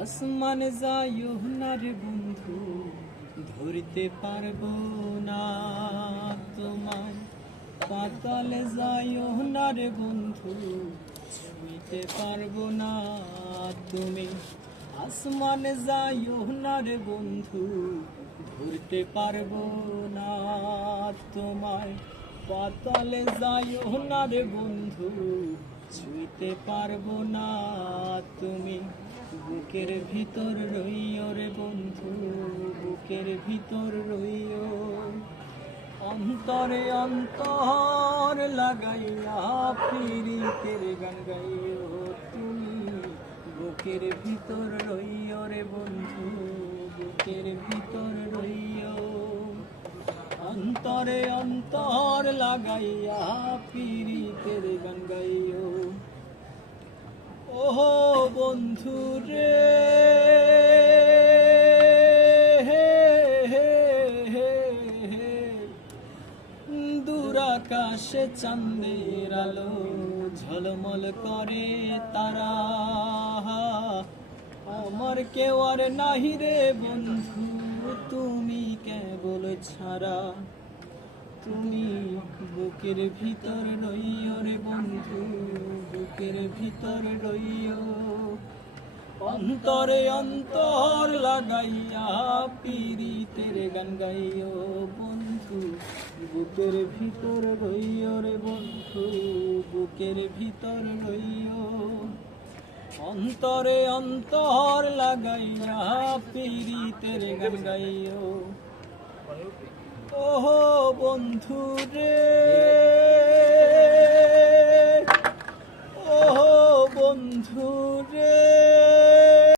আসমান যাইও না রে বন্ধু, ধরতে পারবো না তোমায়। পাতালে যাইও না রে বন্ধু, ছুঁইতে পারবো না তুমি। আসমানে যাইও না রে বন্ধু, ধরতে পারবো না তোমায়। পাতালে যাইও না রে বন্ধু, ছুঁইতে পারবো না তুমি। বুকের ভিতর রইও রে বন্ধু, বুকের ভিতর রইও। অন্তরে অন্তর লাগাইয়া প্রীতির গান গাইও তুমি। বুকের ভিতর রইও রে বন্ধু, বুকের ভিতর রইও। অন্তরে অন্তর লাগাইয়া প্রীতির গান গাইও। ওহো বন্ধু রে, দূর আকাশে চাঁদের আলো ঝলমল করে তারা। আমার কেউ আর নাহি রে বন্ধু, তুমি কেবল ছাড়া। তুমি বুকের ভিতর রইও রে বন্ধু, বুকের ভিতর রইও। অন্তরে অন্তর লাগাইয়া প্রীতির গান গাইও বন্ধু। বুকের ভিতর রইও রে বন্ধু, বুকের ভিতর রইও। অন্তরে অন্তর লাগাইয়া প্রীতির গান গাইও। ওহো বন্ধু রে, ওহো বন্ধু রে।